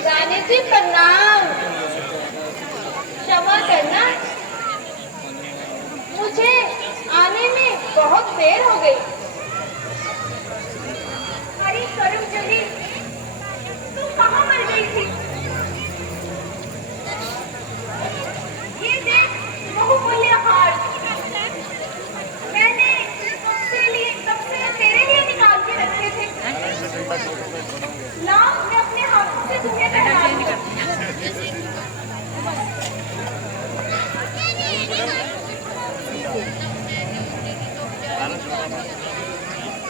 रानी जी प्रणाम। क्षमा करना, मुझे आने में बहुत देर हो गई। अरे करमचली, तू कहाँ मर गई थी? ये देख बहुमूल्य हार मैंने कब से तेरे लिए निकाल के रखे थे। ला, मैं अपने हाथों से तुम्हें पहना दूंगा।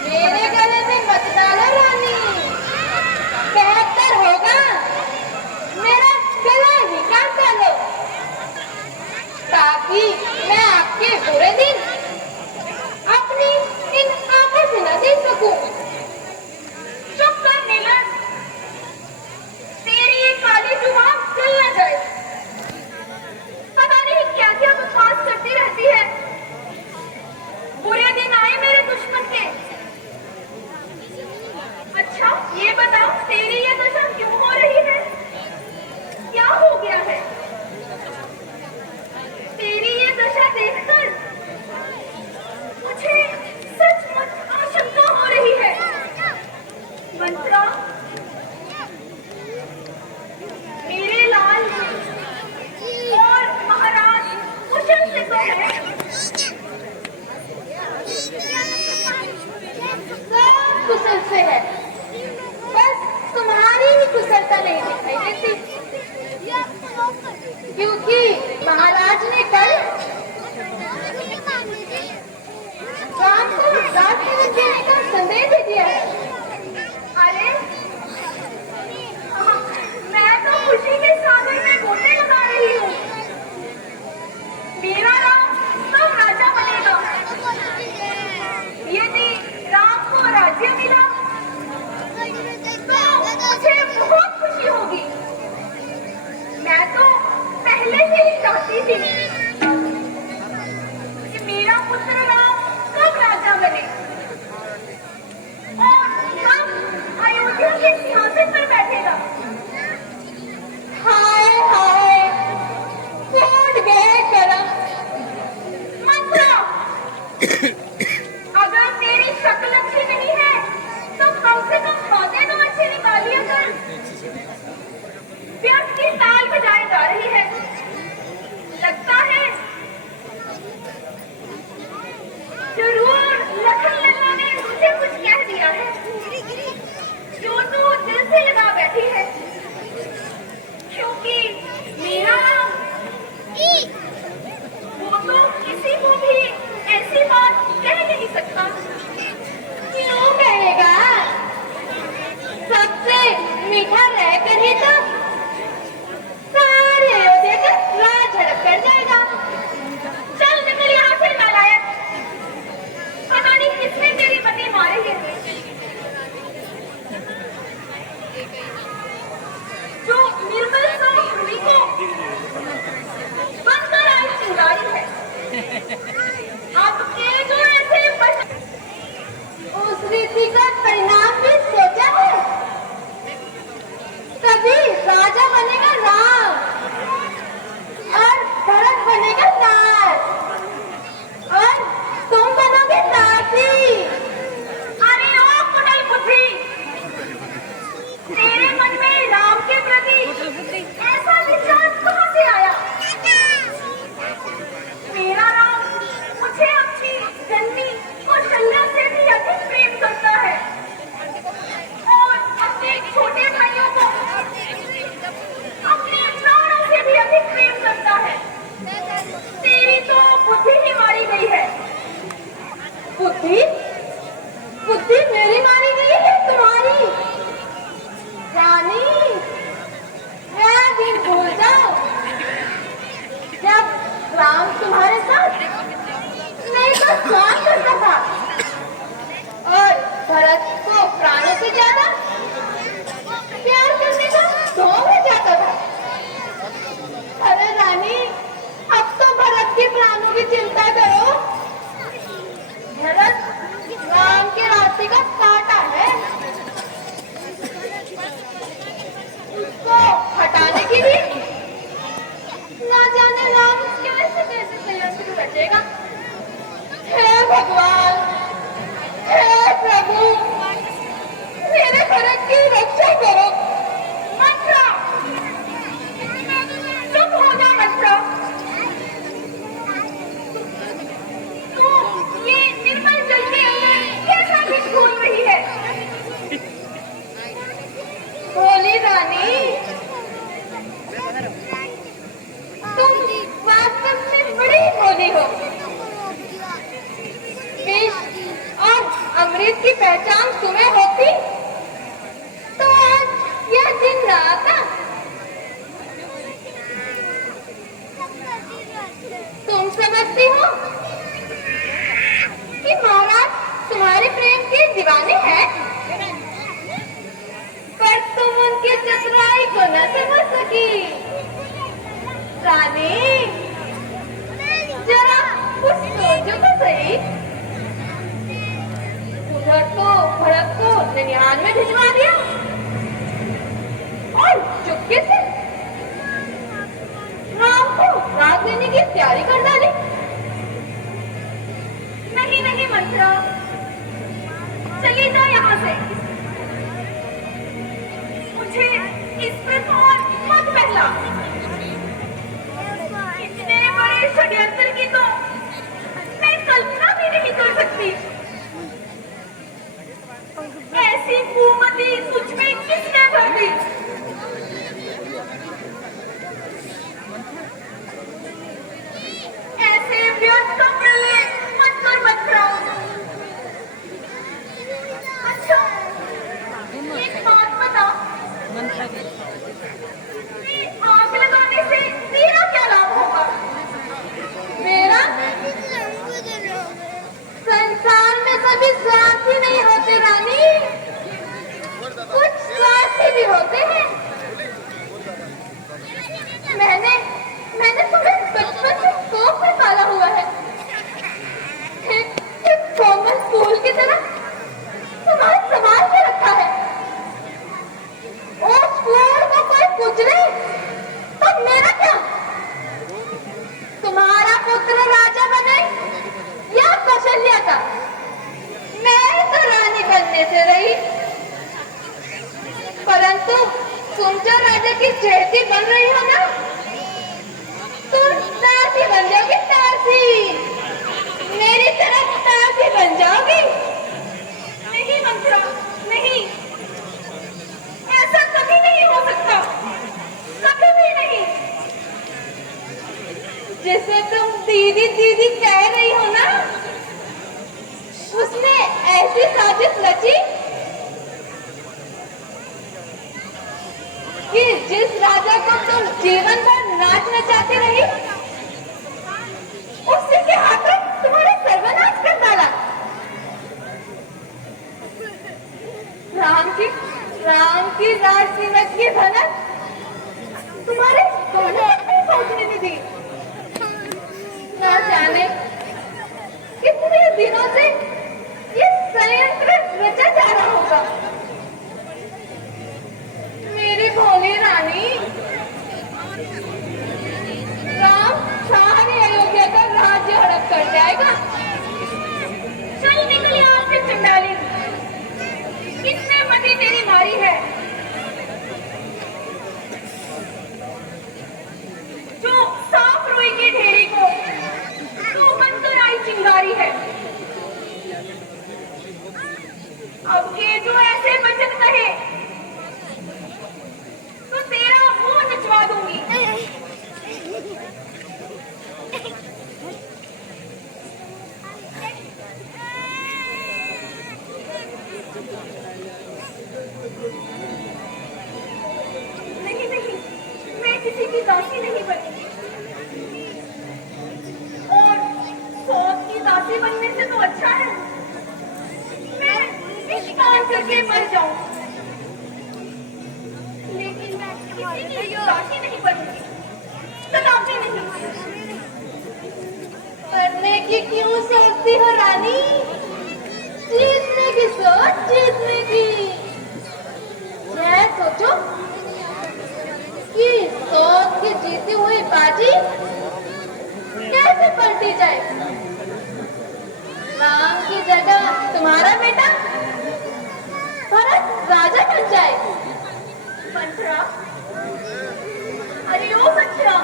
मेरे गले में मत डालो रानी, बेहतर होगा मेरा गला ही काट डालो, ताकि मैं आपके बुरे दिन अपनी इन आंखों से न देख सकूं। चुप कर नीलम, तेरी ये काली जुबान चल न जाए। पता नहीं क्या क्या बकवास करती रहती है। बुरे दिन आए मेरे दुश्मन के। अच्छा ये बताओ, तेरी ये दशा क्यों हो रही है? क्या हो गया है? तेरी ये दशा देखकर मुझे सचमुच आशंका हो रही है। मंत्रा, मेरे लाल और महाराज कुशल से तो है। सब कुशल से है, बस तुम्हारी ही कुशलता नहीं दिखाई देती, क्योंकि महाराज ने कल शाम को रात में देने का संदेश दे दिया है। अरे मैं तो खुशी के सागर में गोते लगा रही हूँ। मेरा राम कब राजा बनेगा? यदि राम को राज्य मिला तो मुझे बहुत खुशी होगी। मैं तो पहले से ही चाहती थी कि मेरा पुत्र राम कब राजा बने और कब अयोध्या के सिंहासन पर बैठेगा। हाय हाय, फूट गए करम। मंत्रा, अगर तेरी शक्ल अच्छी नहीं है तो कम से कम बातें तो अच्छी निकालिए कर। व्यर्थ की ताल बजाई जा रही है। लगता है जरूर लखन लल्ला ने मुझे कुछ कह दिया है। जो तू दिल रानी, तुम वास्तव में बड़ी भोली हो। विष और अमृत की पहचान तुम्हें होती तो आज यह दिन न आता। तुम समझती हो कि महाराज तुम्हारे प्रेम के दीवाने हैं, पर तुम उनकी चतुराई को न समझ सकी। रानी, जरा कुछ सोचो तो सही। उधर तो भरत को ननिहाल में भिजवा दिया और चुपके से राम को राग देने की तैयारी कर डाली। नहीं नहीं मंत्रा, चली जा यहाँ से। मुझे इस पर और मत बहला। इतने बड़े षड्यंत्र की तो मैं कल्पना भी नहीं कर सकती। ऐसी कुमति मुझ में किसने भर दी? ऐसे व्यर्थ प्रलय मत कर मंत्रा। अच्छा, एक बात बता, आग लगाने से तेरा क्या लाभ होगा? मेरा संसार में सभी स्वार्थी नहीं होते रानी, कुछ स्वार्थी भी होते हैं। मैंने तुम्हें बचपन से कोख में पाला हुआ है। एक कोमल फूल की तरह तुम्हारा संभाल के रखा है। उस फूल को कोई कुचले तो मेरा क्या? तुम्हारा पुत्र राजा बने या कौशल्या का, मैं तो रानी बनने से रही। परंतु तुम जो राजा की चहेती बन रही हो ना, तुम दासी बन जाओगी, दासी। मेरी तरफ दासी बन जाओगी। नहीं मंत्रा, नहीं, ऐसा कभी नहीं हो सकता, कभी भी नहीं। जिसे तुम दीदी दीदी कह रही हो ना, उसने ऐसी साजिश रची कि जिस राजा को तुम जीवन भर नाच नचाती रही, उससे के हाथों तुम्हारे सर्वनाश कर डाला। राम की राजसीमा की भनक तुम्हारे सोने तक नहीं पहुंचने नहीं दी। न जाने कितने दिनों से ये संयंत्र रचा जा रहा होगा। मेरी भोली रानी, राम सारी अयोध्या का राज्य हड़प कर जाएगा। चल निकल यहाँ से चंडाली, किसने मती तेरी मारी है? जो साफ रुई की ढेरी को तू बनकर आई चिंगारी है। अब के जो ऐसे वचन कहे तो तेरा मुंह नचवा दूंगी। नहीं नहीं, मैं किसी की दासी नहीं बनी, और सौत की दासी बनने से तो अच्छा है मैं निष्काम करके मर जाऊं। लेकिन मैं किसी की दासी नहीं बनूंगी, कदापि नहीं। करने की क्यों सोचती हो रानी? जीतने की सोच, जीतने की। यह सोचो कि सोच की जीती हुई बाजी कैसे पलटी जाए। राम की जगह तुम्हारा बेटा भरत राजा बन जाए। मंत्रा, अरे ओ मंत्रा,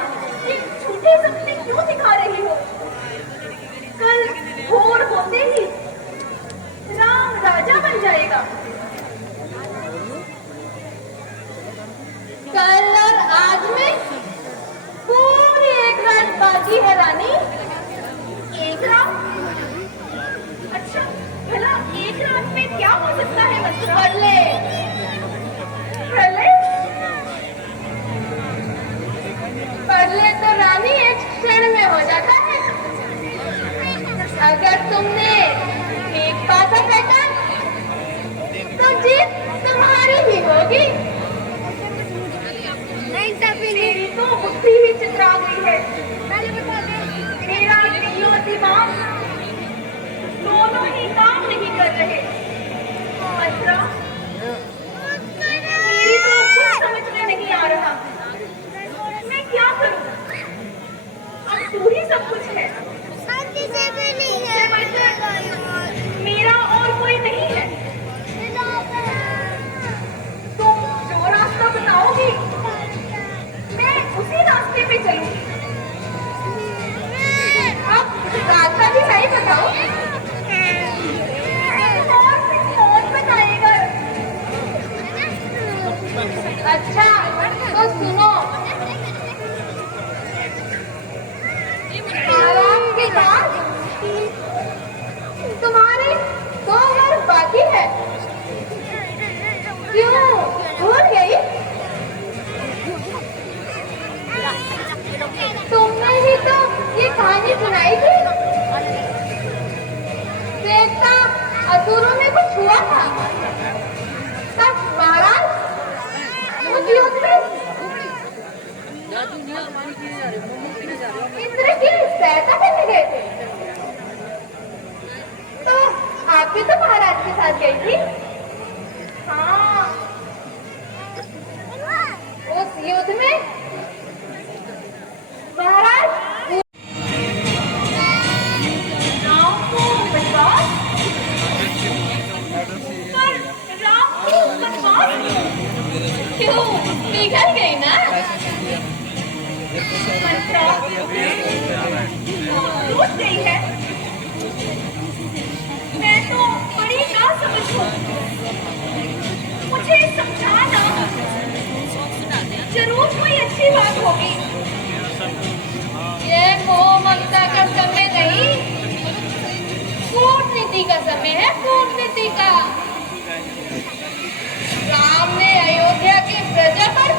ये झूठे सपने क्यों दिखा रही हो? कल भोर होते ही राम राजा बन जाएगा। अच्छा तो सुनो, आराम के बाद तुम्हारे 2 वर्ष बाकी है। क्यों भूल गई? तुमने ही तो ये कहानी सुनाई थी। देवता असुरों में कुछ हुआ था, तब महाराज उस युद्ध में इंद्र की सहायता करने गए थे। तो आप भी तो महाराज के साथ गई थी। हाँ, उस युद्ध में महाराज राम को वनवास, पर राम को वनवास क्यों पिघल गई ना? टूट गई है। मैं तो बड़ी ना समझ हूँ, मुझे समझाना जरूर कोई अच्छी बात होगी। ये मोह ममता का समय नहीं, कूटनीति का समय है, कूटनीति का। राम ने अयोध्या की प्रजा पर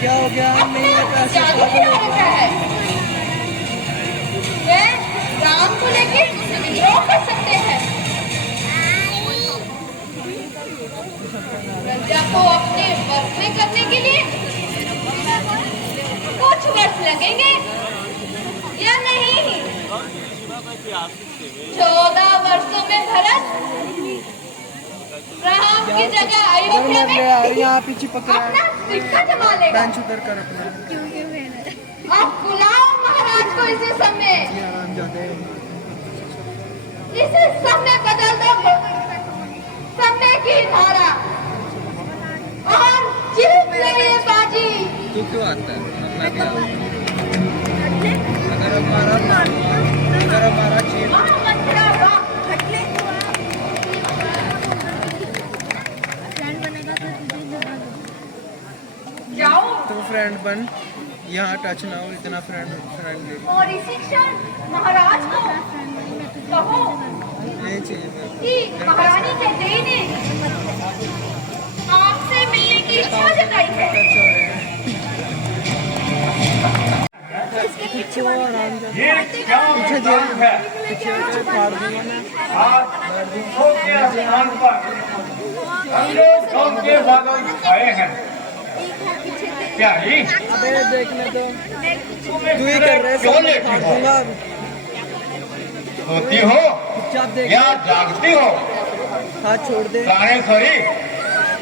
क्या हो गया? अपना जादू खिला रखा है। वे राम को लेकर विद्रोह कर सकते हैं। प्रजा को अपने वश में करने के लिए कुछ वर्ष लगेंगे या नहीं? 14 वर्षों में भरत राम की जगह अयोध्या में यहाँ पीछे पकड़ा है। अपना सिक्का जमा लेगा। बेंच उतर कर अपना अब बुलाओ महाराज को इसी समय। आराम जाते हैं। इसे समय बदल दो, समय की धारा, और जीत ले ये बाजी। तू क्यों आता है? मैं भी आऊँ। अगर हमारा चाहिए वाह मंत्रा वाह। जाओ तो फ्रेंड बन, यहाँ टच ना हो, इतना फ्रेंडली और इसी क्षण महाराज को कहो नहीं चाहिए मेरे को। कि महारानी कैकेयी ने आपसे मिलने की इच्छा जताई है। टच हो रहे हैं। पीछे वो आराम से ये क्या पीछे काम है? पीछे फाड़ दूंगा मैं। आज दूसरों के स्थान पर हम लोग कौन के बादल छाए हैं? क्या ही? अबे देखने दो, तुम्हें तू ही कर रहे क्यों सब लेटी फाड़ हो? दूंगा। सोती हो चुपचाप देख। या जागती हो? हाथ छोड़ दे, प्राणेश्वरी,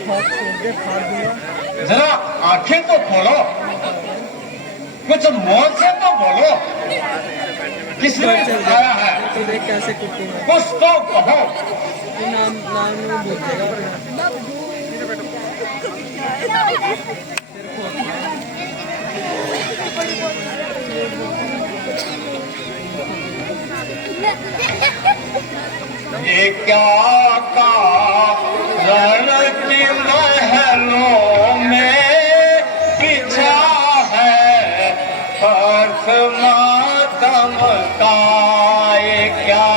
हाथ छोड़ दे, फाड़ दूंगा। जरा आंखें तो खोलो, कुछ मौत से तो बोलो। किसने सिखाया है? तू देख कैसे कुत्ती है। कुछ तो कहो। तू नाम नहीं भूल जाएगा। ये क्या कारण की महलों में बिछा है अर्थ मातम का? ये क्या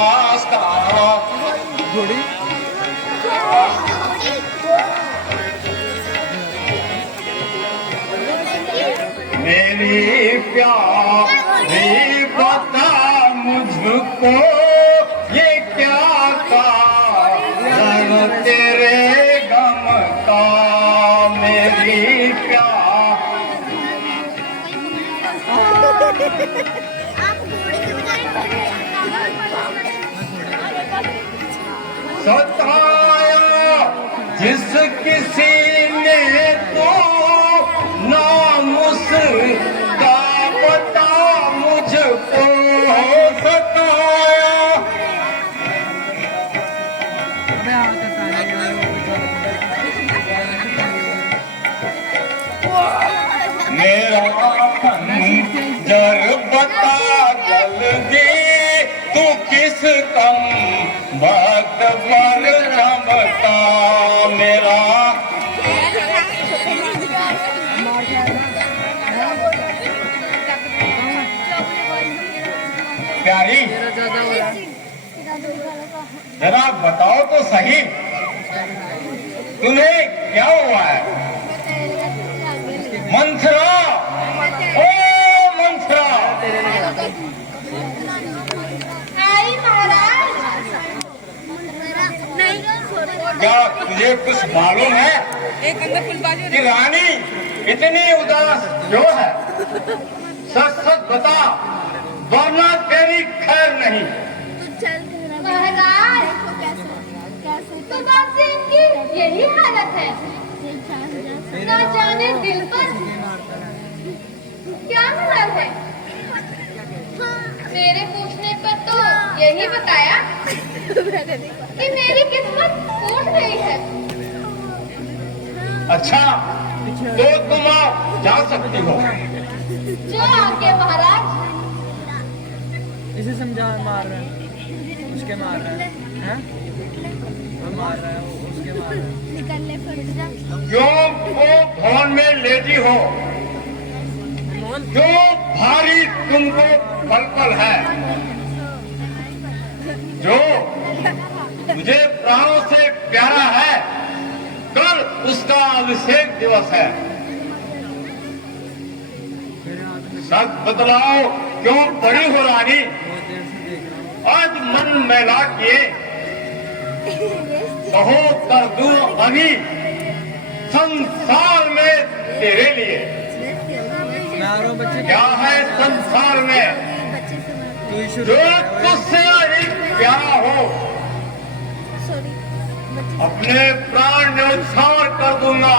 कारण? घोड़ी मेरी प्यारी बता मुझको, ये क्या कारण तेरे गम का? मेरी प्यार सताया जिस किसी ने तो नाम उसका बता मुझको। सताया अबे हाथ हटा मेरा जर बता जल्दी, तू किस कम वक्त पर जमता? मेरा प्यारी, तेरा ज्यादा हो रहा है। जरा बताओ तो सही, तुम्हें क्या हुआ है? मंथरा, ओ मंथरा, आई महाराज। क्या तुझे कुछ मालूम है कि रानी इतनी उदास क्यों है? सच सच बता, वरना तेरी खैर नहीं। महाराज, तो बात से इनकी यही हालत है। ना जाने दिल पर क्या मरल है। मेरे पूछने पर तो यही बताया कि मेरी किस्मत फूट गई है। अच्छा, तो तुम आप जा सकती हो। जो आके महाराज। इसे समझा, मार रहा है, उसके मार रहा है, हैं? वो मार रहा है, वो उसके मार रहा है। क्यों वो भवन में लेटी हो? क्यों भारी तुमको पल-पल है? जो मुझे प्राणों से प्यारा है, कल उसका अभिषेक दिवस है। सच बतलाओ, क्यों पड़ी हो रानी? बहुत देर से देख रहा हूँ। आज मन मैला किए, कहो कर दूं अभी संसार में तेरे लिए। मैं आ रहा हूँ बच्चे। क्या है संसार में तू ही शुरू जो कर। तुझसे अधिक प्यारा हो? अपने प्राण न्यौछावर कर दूंगा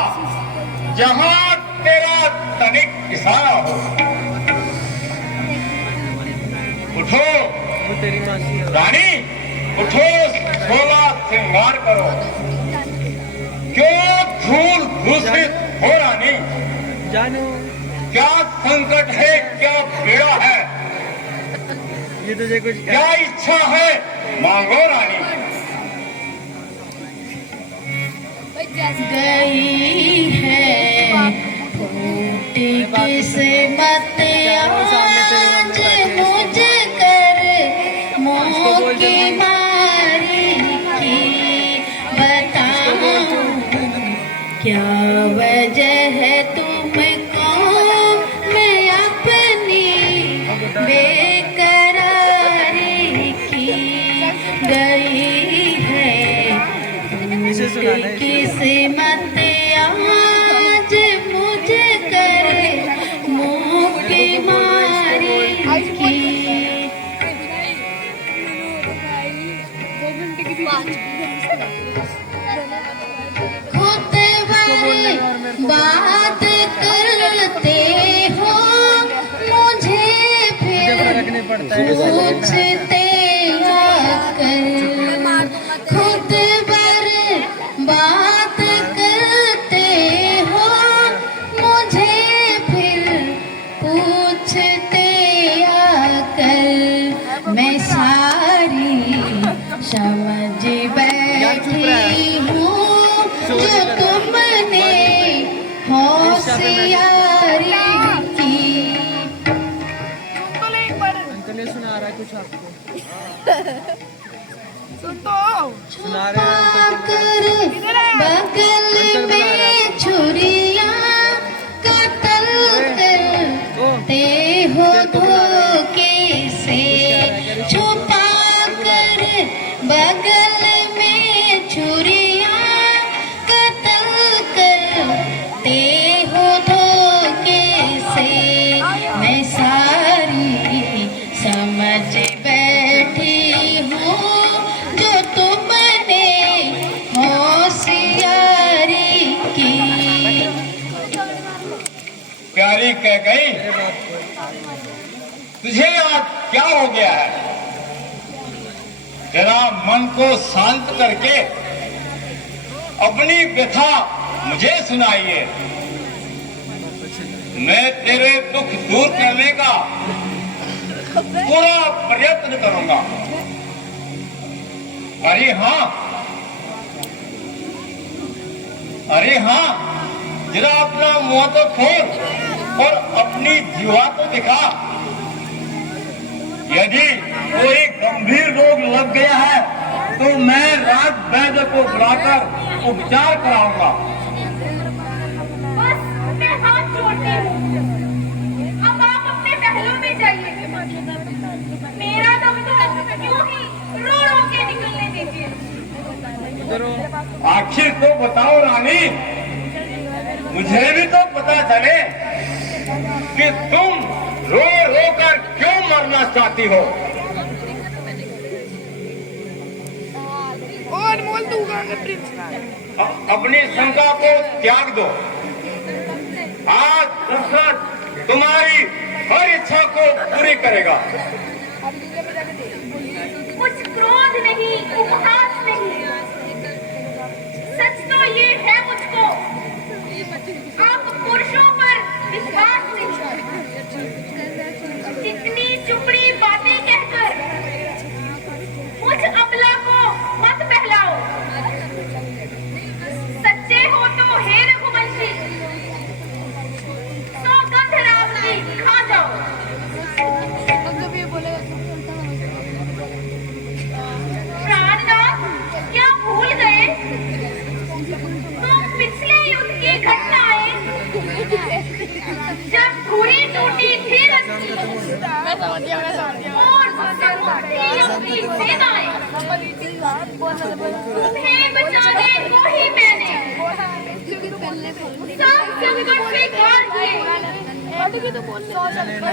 जहां तेरा तनिक इशारा हो। उठो वो तेरी मासी है। रानी, उठो, सोला श्रृंगार करो। क्यों धूल दूषित हो रानी? जानो, क्या संकट है, क्या पीड़ा है, ये तुझे कुछ क्या इच्छा है, मांगो रानी। गई है फूटी किस्मत आज मुझ कर मोह की मारी की बताऊं क्या वजह है तुमको मैं अपनी बेकरारी की गई है इसे सुनाना है। किस्मत आज मुझ कर मुँह की मारी की। खुद वाली बात करते हो मुझे फिर रखने पड़ता है। पूछते आकर खुद पर बात करते हो मुझे फिर पूछते आकर मैं सारी समझ बैठी हूँ जो तुमने होशियारी की। अंकल ये सुना रहा है कुछ आपको? सुना रहे हैं कर बगल में छुरिया कतल करते हो धोखे से छुपा कर बगल में छुरिया कतल करते हो धोखे से मैं सारी समझ बैठी हूँ जो तुमने होशियारी की। प्यारी कह गई, तुझे आज क्या हो गया है? जरा मन को शांत करके अपनी व्यथा मुझे सुनाइए। मैं तेरे दुख दूर करने का पूरा प्रयत्न करूंगा। अरे हाँ, जरा अपना मुंह तो खोल और अपनी जीवा तो दिखा। यदि कोई गंभीर रोग लग गया है तो मैं राज वैद्य को बुलाकर उपचार कराऊंगा। बस मैं हाथ जोड़ती हूँ, अब आप अपने महलों में जाइए। मेरा दम तो यूं ही रो रो के निकलने दीजिए। आखिर तो बताओ रानी, मुझे भी तो पता चले कि तुम रो रो कर क्यों मरना चाहती हो। अपनी शंका को त्याग दो। आज दशरथ तुम्हारी हर इच्छा को पूरी करेगा। कुछ क्रोध नहीं, उपहास नहीं, सच तो ये है मुझको, आप पुरुषों पर विश्वास नहीं। इतनी चुपड़ी बातें कहकर मुझ अबला को मत बहलाओ। सच्चे हो तो हे रघुवंशी, सौगंध राम की खा जाओ। प्राणनाथ, क्या भूल गए तुम पिछले युद्ध की घटनाएं, जब घुड़ी टूटी थी रथ की और समुद्री युद्ध की सेनाएं, तुम्हें बचाने को ही मैंने सब संकट स्वीकार किए।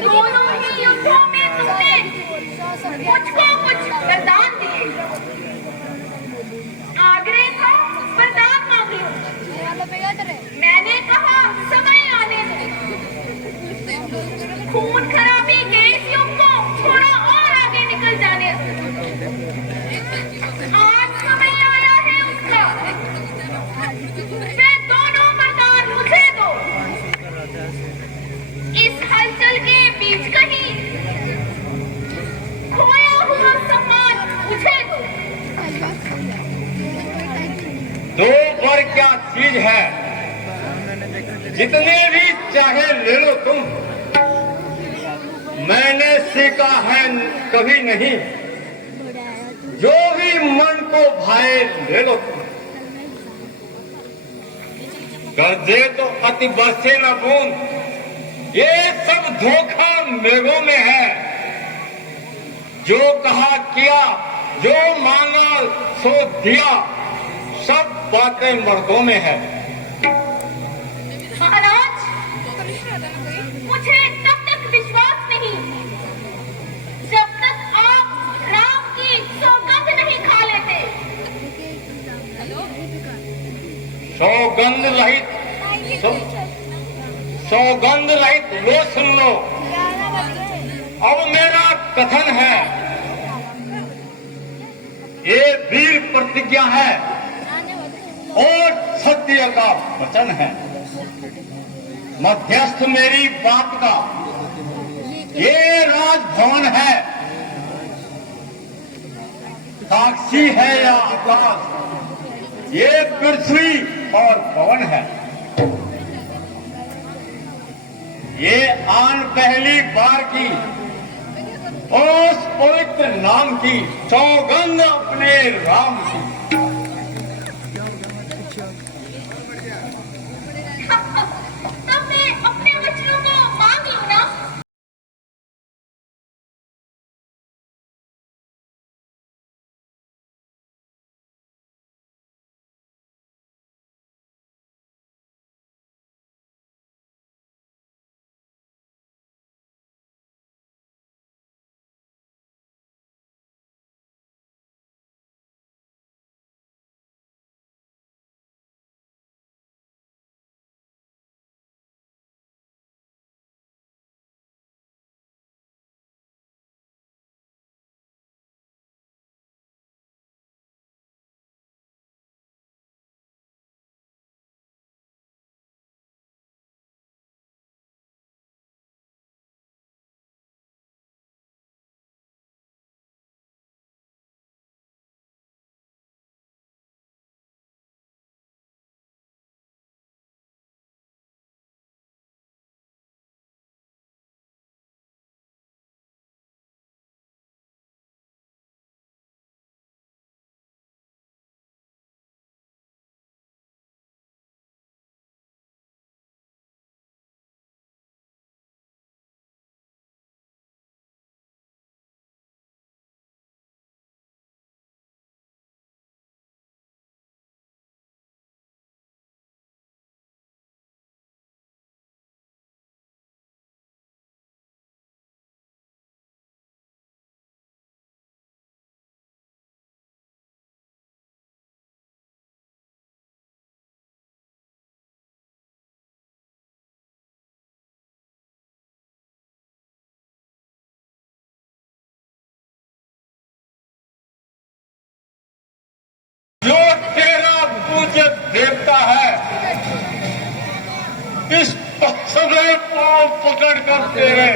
दोनों ही युद्धों में तुमने मुझको कुछ वरदान दिए। आग्रह था वरदान मांग लो, मैंने कहा समय आने दो। खून खराबी के इस युग को थोड़ा और आगे निकल जाने दो। आज समय आया है उसका, वे दोनों वरदान मुझे दो। इस हलचल के बीच कहीं खोया हुआ सम्मान मुझे दो। दो पर क्या चीज है, जितने भी चाहे ले लो तुम। मैंने सीखा है कभी नहीं, जो भी मन को भाए ले लो तुम। गर्जे तो अति बरसे न बूंद, ये सब धोखा मेघों में है। जो कहा किया, जो मांगा सो दिया, सब बातें मर्दों में है। महाराज, मुझे तब तक विश्वास नहीं जब तक आप राम की सौगंध नहीं खा लेते। सौगंध रहित सौगंध रहित लो सुन लो। अब मेरा कथन है, ये वीर प्रतिज्ञा है और सत्य का वचन है। मध्यस्थ मेरी बात का ये राजभवन है, साक्षी है या आकाश, ये पृथ्वी और पवन है। ये आन पहली बार की उस पवित्र नाम की सौगंध अपने राम की। इस समय पाँव पकड़ कर तेरे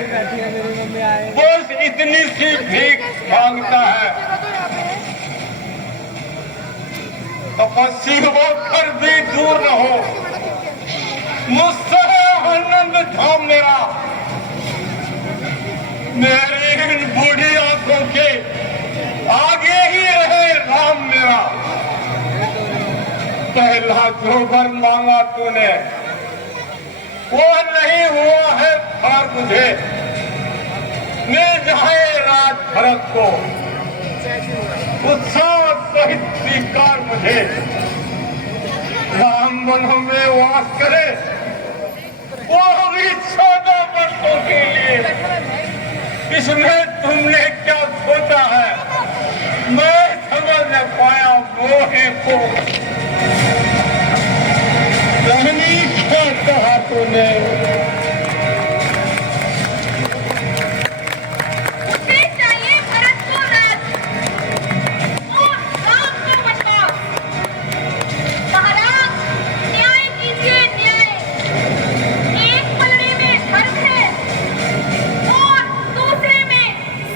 बस इतनी सी भीख मांगता है। तपस्वी होकर भी दूर रहो मुझसे आनंद धाम मेरा। मेरी इन बूढ़ी आंखों के आगे ही रहे राम मेरा। पहला जो वर मांगा तूने वो नहीं हुआ है और मुझे मिल जाए राज भरत को उत्साह सहित स्वीकार मुझे। राम वनों में वास करे वो भी 14 वर्षों के लिए। इसमें तुमने क्या सोचा है मैं समझ न पाया मोहे को। क्या कहा तूने? उसे चाहिए भरत को राज और राम को वनवास। महाराज न्याय कीजिए न्याय। एक पलड़े में धर्म है और दूसरे में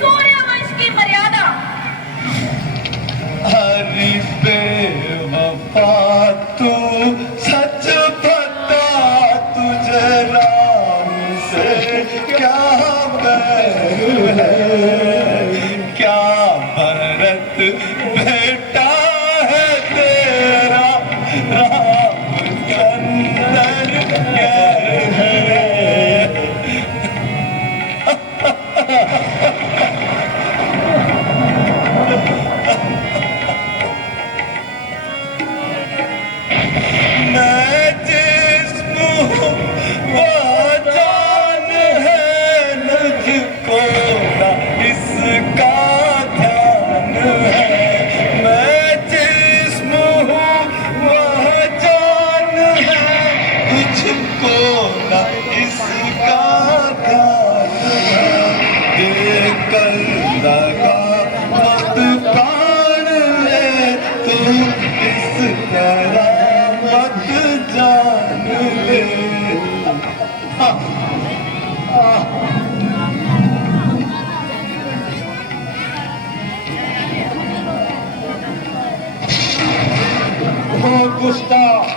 सूर्यवंश की मर्यादा। हरि बेवफा तू सच बता तुझे राम से क्या बैर है? क्या भरत बेटा है तेरा रामचंद्र गैर है। मैं जिस्म हूँ वो जान है मुझको ना इसका ध्यान है। मैं जिस्म हूँ वो जान है मुझको ना इसका ध्यान है। देकर लगा मत प्राण ले तू इस तरह मत जान ले। गुस्ताख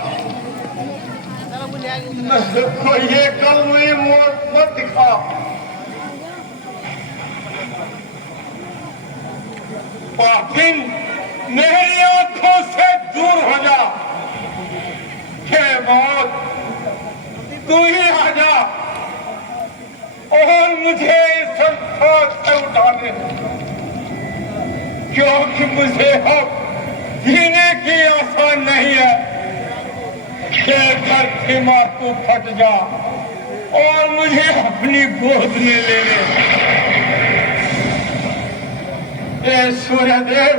ये कल में मत दिखा। पापिन मेरी आंखों से दूर हो जा। हे मौत तू ही आ जा और मुझे इस संसार से उठा दे। क्योंकि मुझे अब जीने की आशा नहीं है। धरती माँ तू फट जा और मुझे अपनी गोद में ले ले। ए सूर्यदेव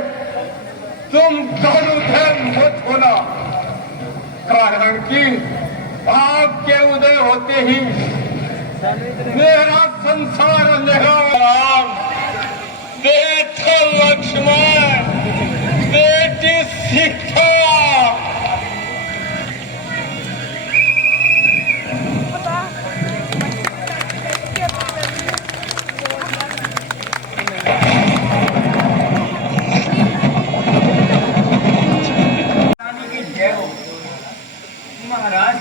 तुम करुणा मत होना। कारण कि आपके उदय होते ही मेरा संसार अंधेरा। राम बेटा लक्ष्मण बेटी सीता महाराज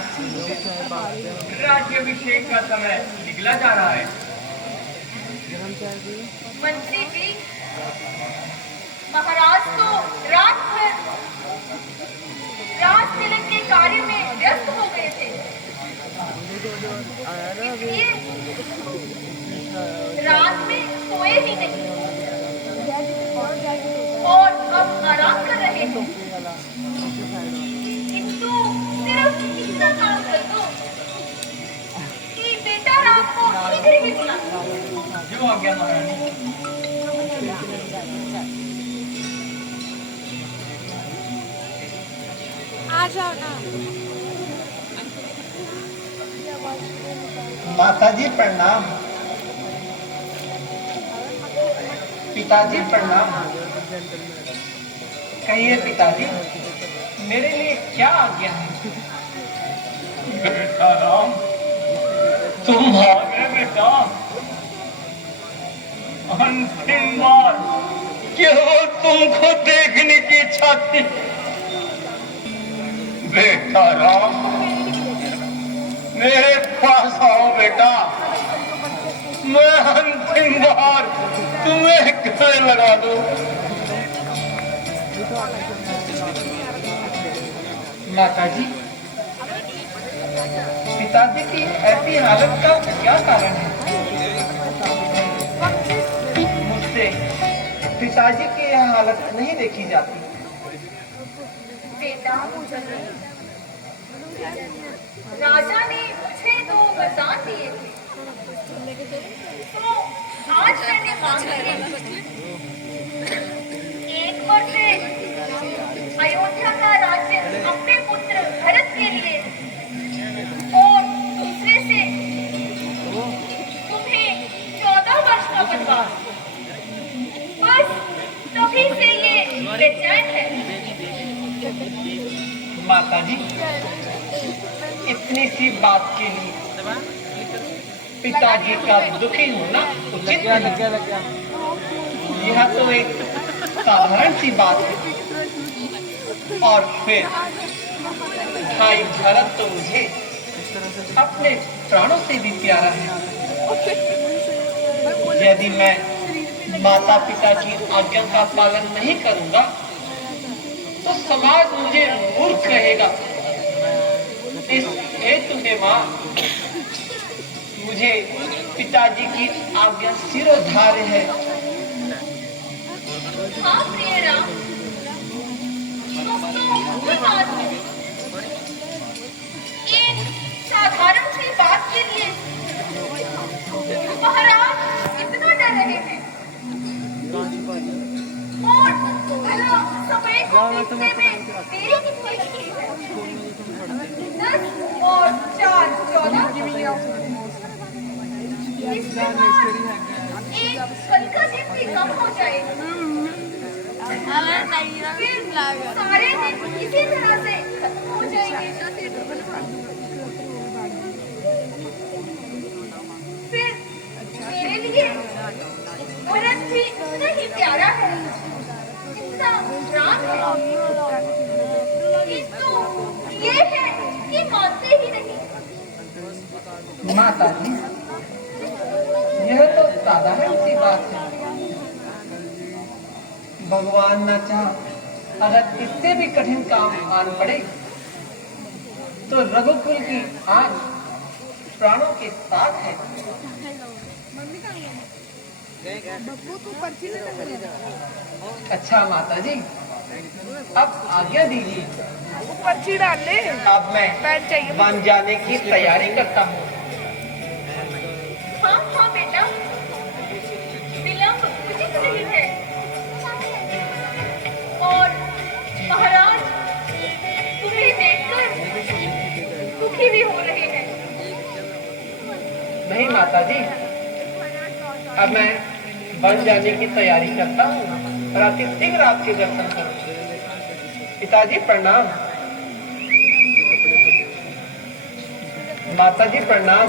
राज्याभिषेक का समय निकला जा रहा है। मंत्री जी महाराज तो रात भर राज तिलक के कार्य में व्यस्त हो गए थे। इसलिए रात में सोए ही नहीं और अब आराम कर रहे थे। किंतु सिर्फ इतना काम कर दो कि बेटा राम को शीघ्र ही बुला। जो आ गया महारानी। आ जाओ ना। माताजी प्रणाम। पिताजी प्रणाम। कहिए पिताजी मेरे लिए क्या आज्ञा है? बेटा राम तुम आ गए बेटा। अंतिम बार केवल तुमको देखने की इच्छा थी बेटा। राम, मेरे पास आओ बेटा। मैं अंतिम बार तुम्हें गले लगा दूं। माता जी, पिताजी की ऐसी हालत का क्या कारण है? मुझसे पिताजी की यह हालत नहीं देखी जाती। बेटा, राजा ने मुझे 2 वरदान दिए थे, तो आज मैंने मांगे थे। एक और से अयोध्या का राज्य अपने पुत्र भरत के लिए, और दूसरे से तुम्हें 14 वर्ष का वनवास। बस तभी से ये बेचैन है। माता जी, इतनी सी बात के लिए पिताजी का दुखी होना उचित नहीं। यह तो एक साधारण सी बात है। और फिर भाई भरत तो मुझे अपने प्राणों से भी प्यारा है। यदि मैं माता पिता की आज्ञा का पालन नहीं करूंगा तो समाज मुझे मूर्ख कहेगा। इस हेतु हे मां, मुझे पिताजी की आज्ञा सिरोधार्य है। हाँ प्रिय राम, तो कोई बात नहीं। एक साधारण सी बात के लिए महाराज इतना डर रहे हैं, और भला समय को बीतने में देरी कितनी लगी है? 10 और 4 14। इस प्रकार एक कल का दिन भी कम हो जाएगा। फिर सारे दिन इसी तरह से खत्म हो जाएंगे। फिर मेरे लिए भरत भी इतना ही प्यारा है जितना राम है। किंतु ये है कि मानते ही नहीं। माता जी, यह तो साधारण सी बात है। भगवान न चाह अगर इससे भी कठिन काम आन पड़े तो रघुकुल की आग प्राणों के साथ है। अच्छा माता जी, अब आज्ञा दीजिए। पर्ची डाल ले। अब मैं वन जाने की तैयारी करता हूँ। हाँ हाँ बेटा, विलंब उचित नहीं है। और महाराज तुम्हें देखकर दुखी भी हो रहे हैं। नहीं माता जी, अब मैं वन जाने की तैयारी करता हूँ और अति शीघ्र आपके दर्शन करूँ। पिताजी प्रणाम। माता जी प्रणाम।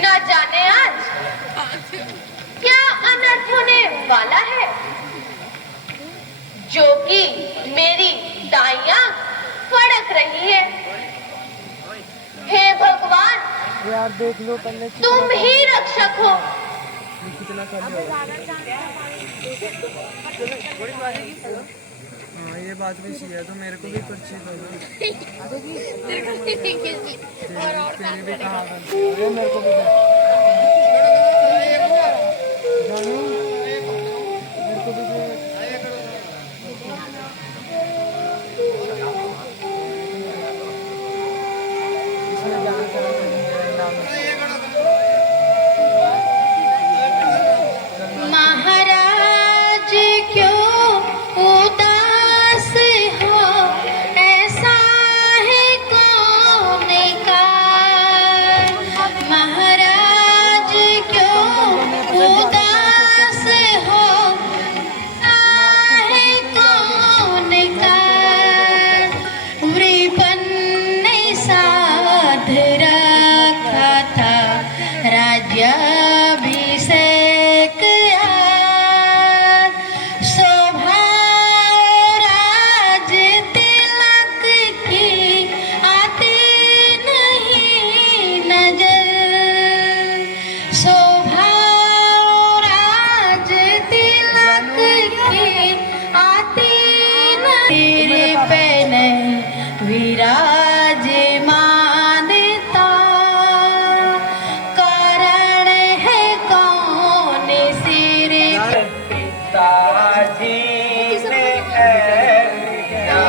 न जाने आज क्या अनर्थ होने वाला है, जो कि मेरी दाइयां फड़क रही है। हे भगवान, यार देख लो पहले तुम ही रक्षक हो। कितना हाँ ये बात भी सही है, तो मेरे को भी पर्ची दो ना। तेरे भी कहा अरे मेरे को भी मेरे को भी इसमें जाना महाराज क्यों उदास हो, ऐसा है कौन का महाराज। राज्याभिषेक यार शोभा राज तिलक की आती नहीं नजर शोभा राज तिलक की आती नहीं पेन विराजमानता कारण है कौन सिर पिताजी ने ऐलिया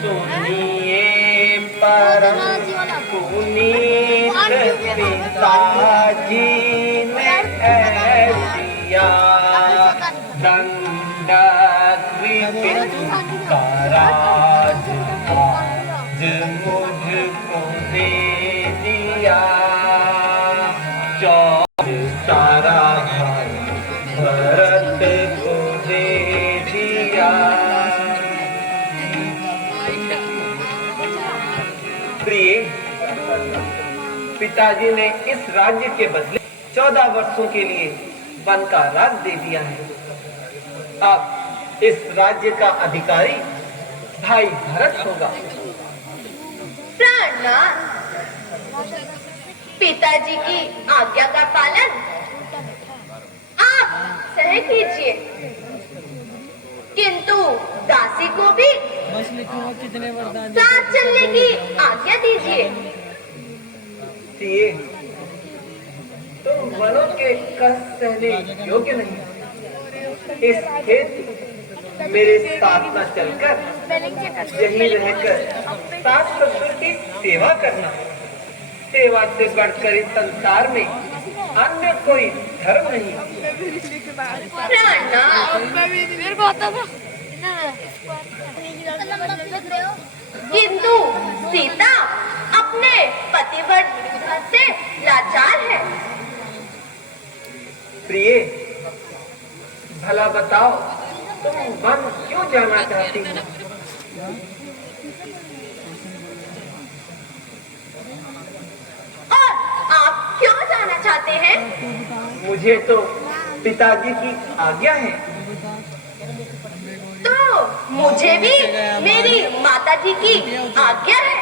सुनिए परम पुनीत पिताजी ने ऐलिया दंडक विपिन कराज आज मुझको दे दिया सारा भरत को दे दिया। प्रिय, पिताजी ने इस राज्य के बदले 14 वर्षों के लिए वन का राज दे दिया है। अब इस राज्य का अधिकारी भाई भरत होगा। प्राणनाथ, पिताजी की आज्ञा का पालन आप सह कीजिए, किंतु दासी को भी बस लिखो कितने वरदान साथ चलने की आज्ञा दीजिए। तुम वनों के कष्ट सहने योग्य नहीं। इस खेत मेरे साथ न चलकर यही रहकर सास ससुर की सेवा करना, सेवा से बढ़कर इस संसार में अन्य कोई धर्म नहीं। किंतु सीता अपने पतिव्रत से लाचार है। प्रिय, भला बताओ तुम वन क्यों जाना चाहती हो? और आप क्यों जाना चाहते हैं? मुझे तो पिताजी की आज्ञा है। तो मुझे भी मेरी माताजी की आज्ञा है।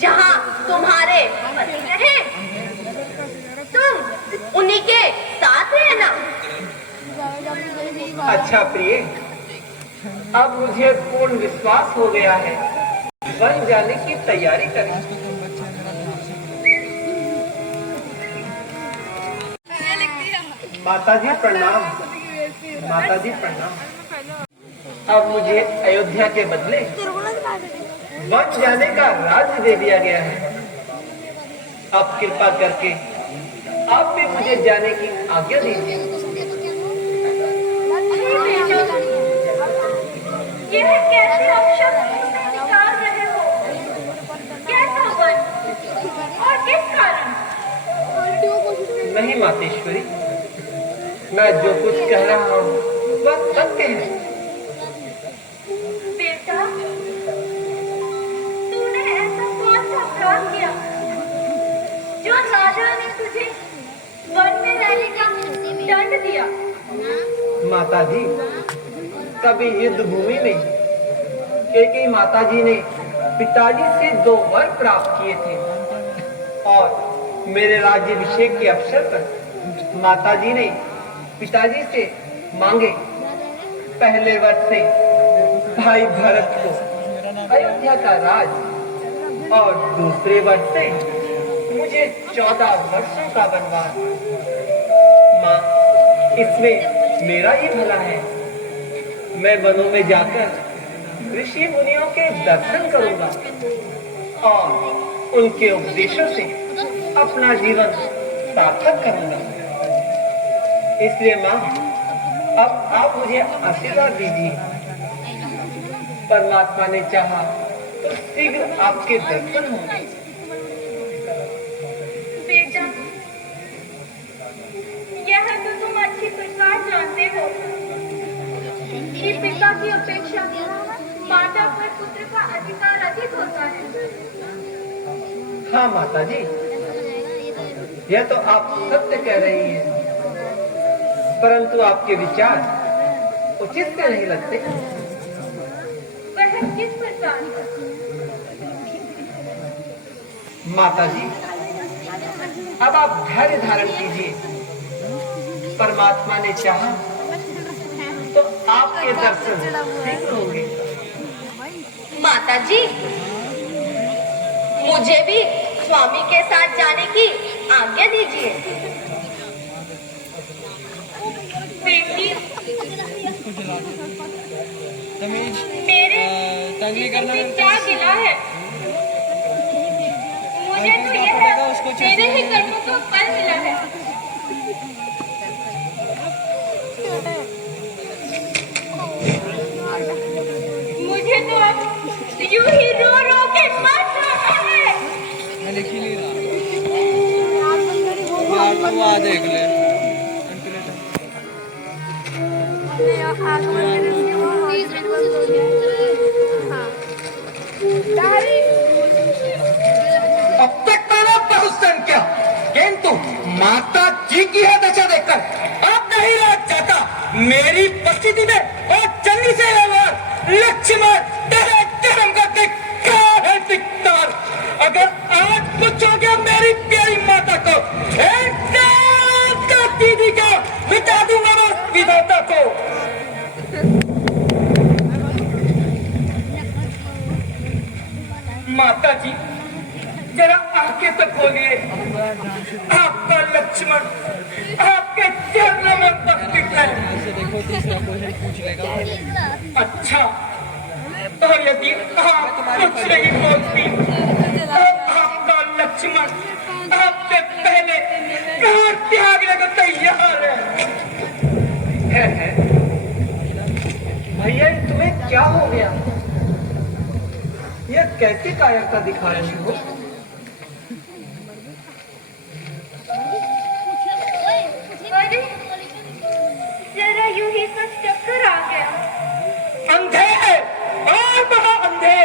जहाँ तुम्हारे पति रहे, तुम उन्हीं के साथ रहना। अच्छा प्रिय, अब मुझे पूर्ण विश्वास हो गया है। वन जाने की तैयारी करें। माताजी प्रणाम। माताजी प्रणाम। अब मुझे अयोध्या के बदले वन जाने का राज्य दे दिया गया है। अब कृपा करके आप भी मुझे जाने की आज्ञा दीजिए। यह कैसे अक्षर निकाल रहे हो? कैसा वन और किस कारण? नहीं मातेश्वरी, मैं जो कुछ कह रहा हूँ वह सत्य है। बेटा, तूने ऐसा कौन सा अपराध किया जो राजा ने तुझे वन में रहने का दंड दिया? माताजी, कभी युद्ध भूमि में एक ही माताजी ने पिताजी से 2 वर प्राप्त किए थे और मेरे राज्याभिषेक के अवसर पर माताजी ने पिताजी से मांगे। पहले वर से भाई भरत को अयोध्या का राज और दूसरे वर से मुझे 14 वर्षों का वनवास। माँ, इसमें मेरा ही भला है। मैं वनों में जाकर ऋषि मुनियों के दर्शन करूंगा और उनके उपदेशों से अपना जीवन सार्थक करूंगा। इसलिए माँ, अब आप मुझे आशीर्वाद दीजिए। परमात्मा ने चाहा तो शीघ्र आपके दर्शन होंगे। बेटा, यह तो तुम अच्छी प्रकार जानते हो कि पिता की अपेक्षा माता पर पुत्र का अधिकार अधिक होता है। हाँ माताजी, यह तो आप सत्य कह रही हैं, परंतु आपके विचार उचित से नहीं लगते। वह किस प्रकार? माता जी, अब आप धैर्य धारण कीजिए। परमात्मा ने चाहा तो आपके दर्शन शीघ्र होंगे। माता जी, मुझे भी स्वामी के साथ जाने की आज्ञा दीजिए। बेटी, तमीज मेरे तंग नहीं करना से क्या गिला है? मुझे तो यह मेरे ही कर्मों का फल मिला है। मुझे तो अब यूं ही रो रो के मर रहा है। मैं लिख ही नहीं रहा यार, तू आ देख ले। अब तक मैंने बहुस्तन किया, किंतु माता जी की है दशा देखकर अब नहीं रह जाता। मेरी परिस्थिति में और जल्दी से व्यवहार लक्ष्मण तेरे जन्म का धिक्कार है, धिक्कार। अगर आज कुछ हो गया मेरी प्यारी माता को, दीदी को मिटा दूंगा मैं विधाता को। माता जी, जरा आंखें तो खोलिए। आपका लक्ष्मण आपके चरणों में उपस्थित है। ऐसे देखो, तीसरा क्वेश्चन पूछ लेगा। अच्छा, तो यदि आप कुछ नहीं बोलती तो आपका लक्ष्मण आपसे पहले प्राण त्यागने को तैयार है। भैया, तुम्हें क्या हो गया? यह कैसी कायरता दिखा रही हो? अरे, जरा यूं ही कुछ चक्कर आ गया। अंधे और महा अंधे,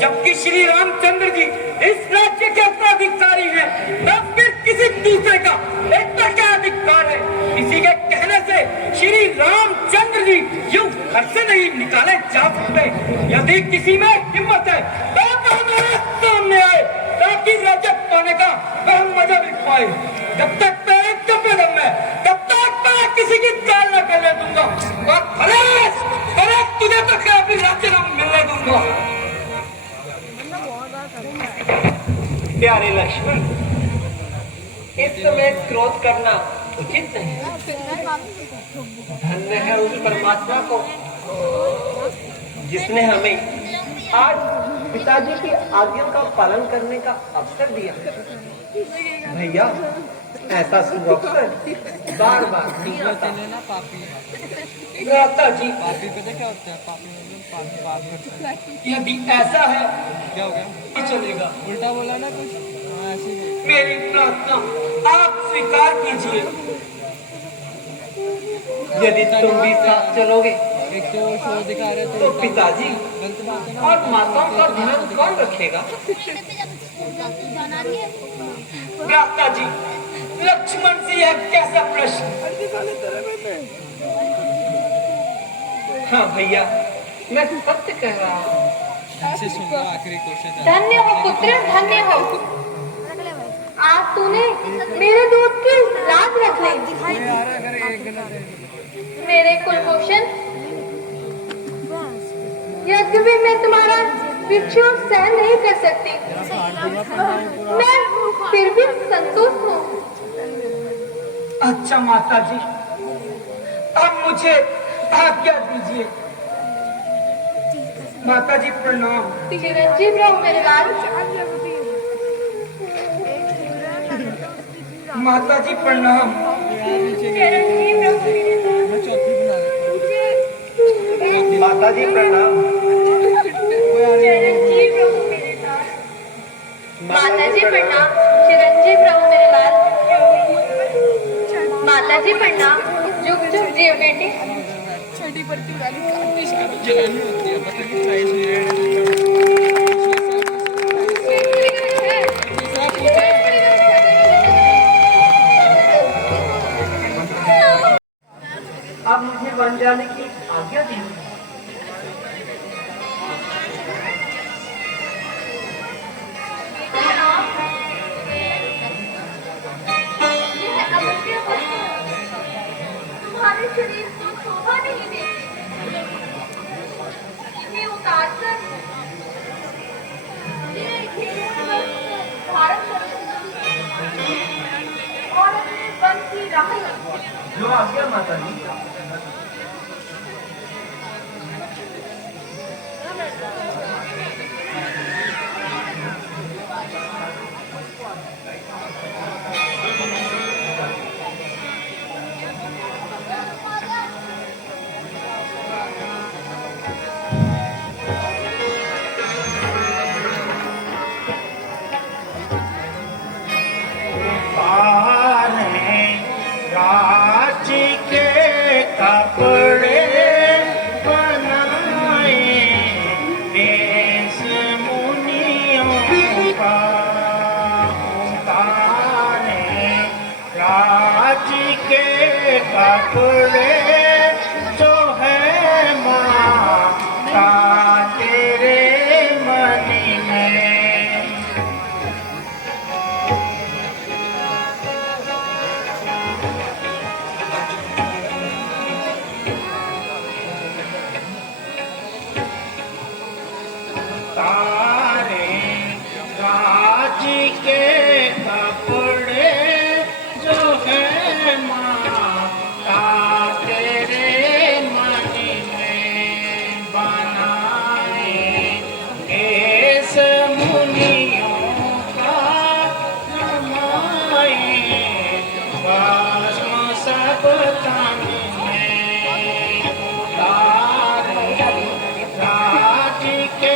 जबकि श्री रामचंद्र जी इस राज्य के उत्तराधिकारी हैं, तब फिर किसी दूसरे का इतना क्या अधिकार है? किसी के कहने से श्री रामचंद्र जी यूं घर से नहीं निकाले जा सकते। यदि किसी में हिम्मत है तो हमारे सामने आए, ताकि राज्य पाने का वह मजा भी पाए। जब तक मेरे कब्र दम है, तब तक मैं किसी की चाल न करने दूंगा, और भले तुझे तो क्या अपनी राज्य न मिलने दूंगा। प्यारे लक्ष्मण, इस समय क्रोध करना उचित नहीं। धन्य है उस परमात्मा को जिसने हमें आज पिताजी की आज्ञा का पालन करने का अवसर दिया। भैया, ऐसा सुअवसर बार बार नहीं आता। ना पापी है। माता जी, पापी पता क्या होता है? पापी मतलब पाप करता है। यदि ऐसा है क्या हो गया? नहीं चलेगा। उल्टा बोला ना कुछ? हाँ, ऐसे ही बोल। मेरी प्रार्थना आप स्वीकार कीजिए। यदि तुम भी साथ चलोगे एक तो शो दिखा रहे तो पिताजी गलत बात है ना। और माताओं का ध्यान कौन रखेगा? माता जी, लक्ष्मण जी यह कैसा प्रश्न? हाँ भैया, मैं सत्य कह रहा हूँ। ऐसे सुन लो, आखिरी क्वेश्चन। धन्य हो पुत्र, धन्य हो। आज तूने मेरे दूध की लाज रख ली। मेरे कुलभूषण, यद्यपि मैं तुम्हारा विक्षोभ सहन नहीं कर सकती, मैं फिर भी संतुष्ट हूँ। अच्छा माता जी, अब मुझे आज्ञा दीजिए। माता जी प्रणाम। चिरंजीव रहो मेरे लाल। माता जी प्रणाम। चिरंजीव रहो मेरे साथ। मैं चौथी बना देता माता जी प्रणाम। चिरंजीव रहो मेरे साथ। माता जी प्रणाम। चिरंजीव रहो मेरे लाल। माता जी प्रणाम। जुग जुग जियो बेटी। जलानी होती है, मतलब कि प्राइस नहीं है। बन जाने की आज्ञा दी। तुम्हारे शरीर को शोभा नहीं देती। इन्हें उतार कर धारण करो और अपने वन की राह लो। जो आज्ञा माता जी। कपड़े जो है माता तेरे मन में, तारे राज के कपड़े जो है माता तेरे मन में बनाए, ऐस मुनियों का रमाए, भस्म सब तन में, तारे राज के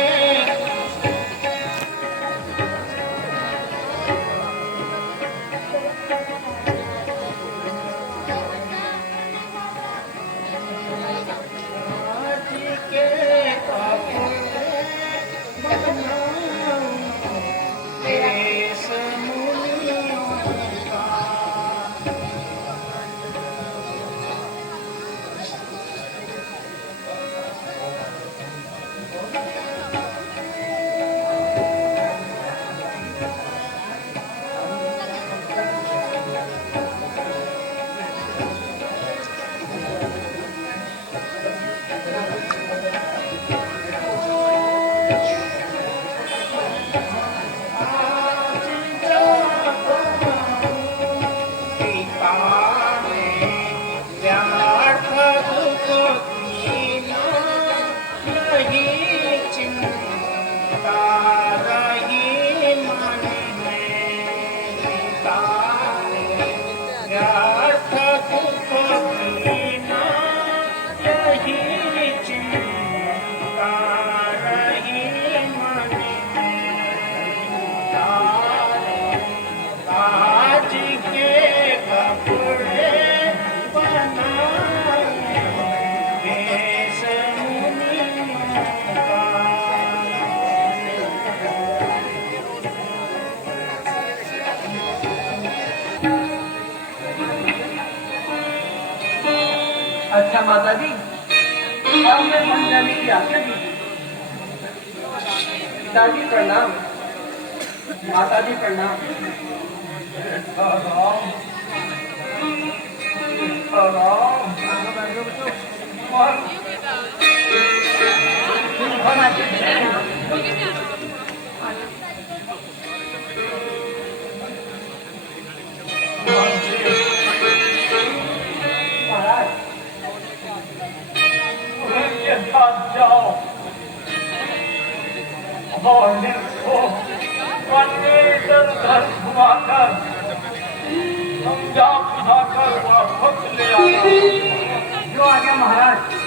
अच्छा माता जी, हमने समझाने की आज्ञा दी। पिताजी प्रणाम, माता जी प्रणाम। जाओ और देखो घर घुमाकर समझा बुझाकर वापस ले आना। जो आज्ञा महाराज।